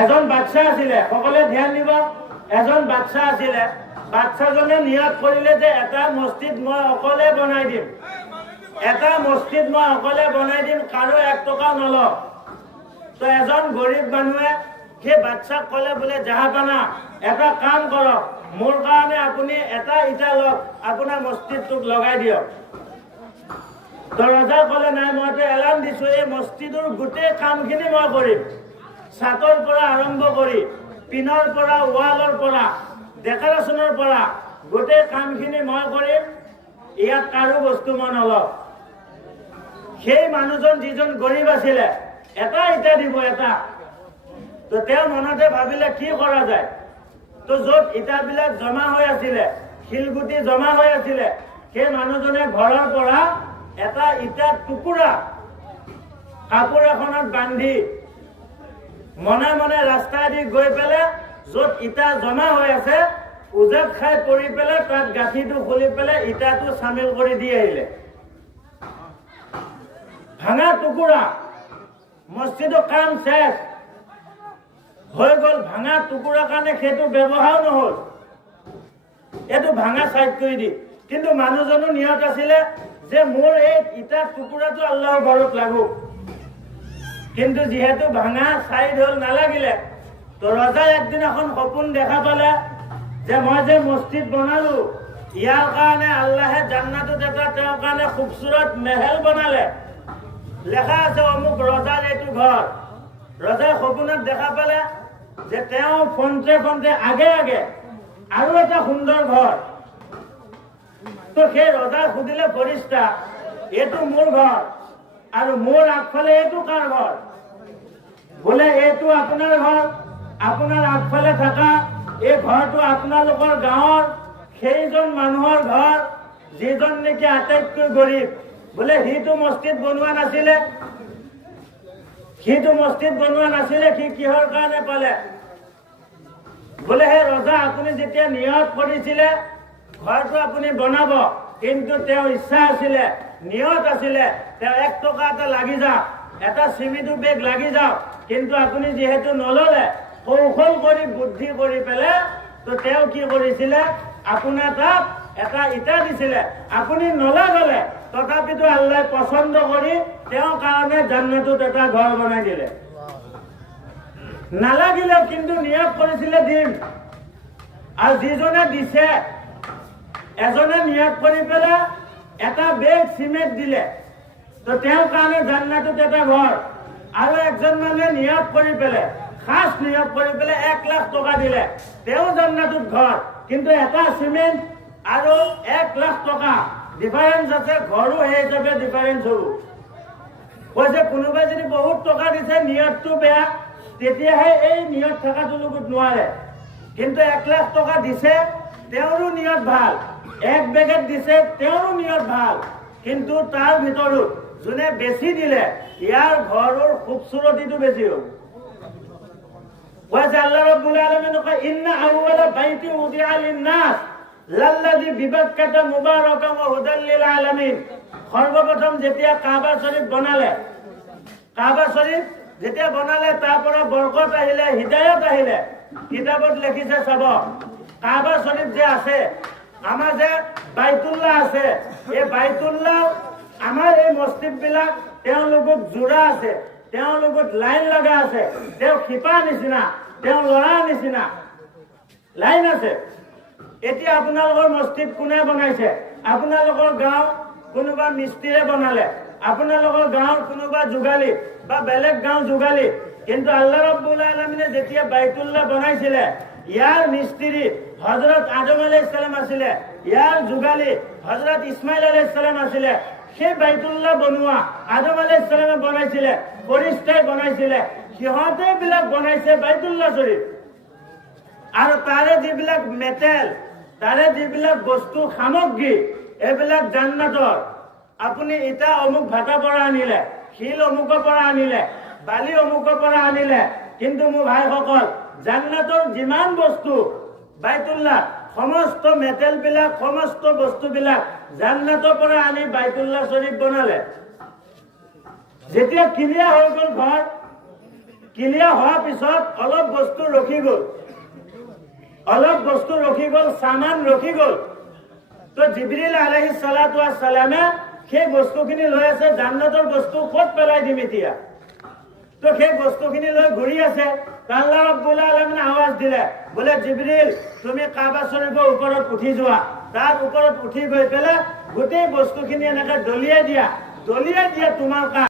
এজন বাচ্চা আছিলে, সকলে ধ্যান দিব। এজন বাচ্চা আছিলে, বাচ্চাজনে নিয়ত কৰিলে যে এটা মছজিদ মই অকলে বনাই দিম, এটা মছজিদ মই অকলে বনাই দিম, কাৰো 1 টকা নলওঁ। তো এজন গৰীব মানুহে সেই বাচ্চাক ক'লে বোলে জাহাপানা এটা কাম কৰক, মোৰ কাৰণে আপুনি এটা ইটা লওক, আপোনাৰ মছজিদটোক লগাই দিয়ক। তো ৰজাই ক'লে নাই, মইতো এলান দিছো এই মছজিদৰ গোটেই কামখিনি মই কৰিম, ছাতৰ পৰা আৰম্ভ কৰি পিনৰ পৰা ৱালৰ পৰা ডেকৰেশ্যনৰ পৰা গোটেই কামখিনি মই কৰিম, ইয়াত কাৰো বস্তু মই নলওঁ। সেই মানুহজন যিজন গৰীব আছিলে, এটা ইটা দিব এটা। তো তেওঁ মনতে ভাবিলে কি কৰা যায়। তো য'ত ইটাবিলাক জমা হৈ আছিলে, শিলগুটি জমা হৈ আছিলে, সেই মানুহজনে ঘৰৰ পৰা এটা ইটাৰ টুকুৰা কাপোৰ এখনত বান্ধি মনে মনে ৰাস্তাদি গৈ পেলাই য'ত ইটা জমা হৈ আছে উজাত খাই পৰি পেলাই তাত গাঁঠিটো খুলি পেলাই ইটাটো চামিল কৰি দি আহিলে। ভাঙা টুকুৰা, মছজিদৰ কাম শেষ হৈ গ'ল। ভাঙা টুকুৰা কাৰণে সেইটো ব্যৱহাৰ নহ'ল, এইটো ভাঙা চাইড কৰি দি। কিন্তু মানুহজনো নিয়ত আছিলে যে মোৰ এই ইটাৰ টুকুৰাটো আল্লাহৰ ঘৰত লাগক। কিন্তু যিহেতু ভাঙা চাইড হ'ল, নালাগিলে। তো ৰজাই একদিন এখন সপোন দেখা পালে যে মই যে মছজিদ বনালো, ইয়াৰ কাৰণে আল্লাহে জান্নাতত এটা তেওঁৰ কাৰণে খুবসুৰত মেহেল বনালে। লেখা আছে অমুক ৰজাৰ এইটো ঘৰ। ৰজাই সপোনত দেখা পালে যে তেওঁ ফন্টে ফন্টে আগে আগে আৰু এটা সুন্দৰ ঘৰ। তো সেই ৰজাই সুধিলে ফৰিষ্টা, এইটো মোৰ ঘৰ আৰু মোৰ আগফালে এইটো কাৰ ঘৰ? বোলে এইটো আপোনাৰ ঘৰ, আপোনাৰ আগফালে থকা এই ঘৰটো আপোনালোকৰ গাঁৱৰ সেইজন মানুহৰ ঘৰ যিজন নেকি আটাইতকৈ গৰীব। বোলে সিটো মছজিদ বনোৱা নাছিলে, সিটো মছজিদ বনোৱা নাছিলে, সি কিহৰ কাৰণে পালে? বোলে হে ৰজা, আপুনি যেতিয়া নিয়ত কৰিছিলে ঘৰটো আপুনি বনাব, কিন্তু তেওঁ ইচ্ছা আছিলে, নিয়ত আছিলে তেওঁ 1 টকা এটা লাগি যাওক, এটা চিমিটো বেগ লাগি যাওক, কিন্তু আপুনি যিহেতু নললে, কৌশল কৰি বুদ্ধি কৰি পেলাই, তো তেওঁ কি কৰিছিলে, আপোনাৰ তাত এটা ইটা দিছিলে, আপুনি নলগালে, তথাপিতো আল্লাহ পছন্দ কৰি তেওঁৰ কাৰণে জান্নাতত এটা ঘৰ বনাই দিলে। নালাগিলেও কিন্তু নিয়ত কৰিছিলে দিম। আৰু যিজনে দিছে, এজনে নিয়ত কৰি পেলাই এটা বেগ চিমেণ্ট দিলে, তো তেওঁৰ কাৰণে জান্নাতত এটা ঘৰ। আৰু একজন মানুহে নিয়ত কৰি পেলাই, খাস নিয়ত কৰি পেলাই 1 লাখ টকা দিলে, তেওঁ জান্নাতত ঘৰ। কিন্তু এটা চিমেণ্ট আৰু 1 লাখ টকা ডিফাৰেন্স আছে, ঘৰো সেই হিচাপে ডিফাৰেন্স হ'ব। কৈছে কোনোবাই যদি বহুত টকা দিছে, নিয়তটো বেয়া, তেতিয়াহে এই নিয়ত থকাটো লগত নোৱাৰে। কিন্তু 1 লাখ টকা দিছে, তেওঁৰো নিয়ত ভাল, 1 বেগেট দিছে, তেওঁৰো নিয়ত ভাল। কিন্তু তাৰ ভিতৰত যোনে বেছি দিলে, ইয়াৰ ঘৰৰ খুবসুৰতিটো বেছি হ'ব। কৈছে আল্লাহ ৰাব্বুল আলামিনে কয়, ইন্না আউৱালা বাইতি উদিআ লিন-নাস লাল্লাযী বিবাক্কাতা মুবাৰাকান ওয়া হুদাল লিল আলামিন। সৰ্বপ্ৰথম যেতিয়া কাবা শৰীফ বনালে, কাবা শৰীফ যেতিয়া বনালে, তাৰ পৰা বৰকত আহিলে, হিদায়ত আহিলে। কিতাপত লিখিছে, চাব, কাবা শৰীফ যে আছে, আমাৰ যে বাইতুল্লাহ আছে, এই বাইতুল্লাহ আমাৰ এই মছজিদবিলাক তেওঁৰ লগত জোৰা আছে, তেওঁৰ লগত লাইন লগা আছে, তেওঁ শিপা নিচিনা, তেওঁ লৰাৰ নিচিনা লাইন আছে। এতিয়া আপোনালোকৰ মছজিদ কোনে বনাইছে? আপোনালোকৰ গাঁও কোনোবা মিস্ত্ৰীয়ে বনালে, আপোনালোকৰ গাঁৱৰ কোনোবা যোগালী বা বেলেগ গাঁও যোগালী। কিন্তু আল্লাহ ৰাব্বুল আলামিনে যেতিয়া বাইতুল্লাহ বনাইছিলে, ইয়াৰ মিস্ত্ৰী হযৰত আদম আলাইহিস সালাম আছিলে, ইয়াৰ যোগালী হযৰত ইসমাইল আলাইহিস সালাম আছিলে। সেই বাইতুল্লাহ বনোৱা আদম আলাইহিস সালামে বনাইছিলে, ফৰিস্তাই বনাইছিলে, সিহঁতে বিলাক বনাইছে বাইতুল্লাহ শৰীফ। আৰু তাৰে যিবিলাক মেটেল, তাৰে যিবিলাক বস্তু সামগ্ৰী, এইবিলাক জান্নাতৰ। আপুনি ইটা অমুক ভাটাৰ পৰা আনিলে, শিল অমুকৰ পৰা আনিলে, বালি অমুকৰ পৰা আনিলে, কিন্তু মোৰ ভাইসকল, জান্নাতৰ যিমান বস্তু বাইতুল্লাহ, সমস্ত মেটেল বিলাক, সমস্ত বস্তুবিলাক জান্নাতৰ পৰা আনি বাইতুল্লাহ শৰীফ বনালে। যেতিয়া ক্লিয়াৰ হৈ গ'ল ঘৰ, ক্লিয়াৰ হোৱাৰ পিছত অলপ বস্তু ৰখি গ'ল, সামান ৰখি গ'ল। তো জিবৰিল আলাইহিস সালাতু ওয়াস সালামে সেই বস্তুখিনি লৈ আছে, জান্নাতৰ বস্তু ক'ত পেলাই দিম এতিয়া? তো সেই বস্তুখিনি লৈ ঘূৰি আছে। আল্লাহ ৰাব্বুল আলামিনে আৱাজ দিলে, বোলে জিবৰিল তুমি কাবা শৰীফৰ ওপৰত উঠি যোৱা। তাৰ ওপৰত উঠি গৈ পেলাই গোটেই বস্তুখিনি এনেকে দলিয়াই দিয়া তোমাৰ কাম।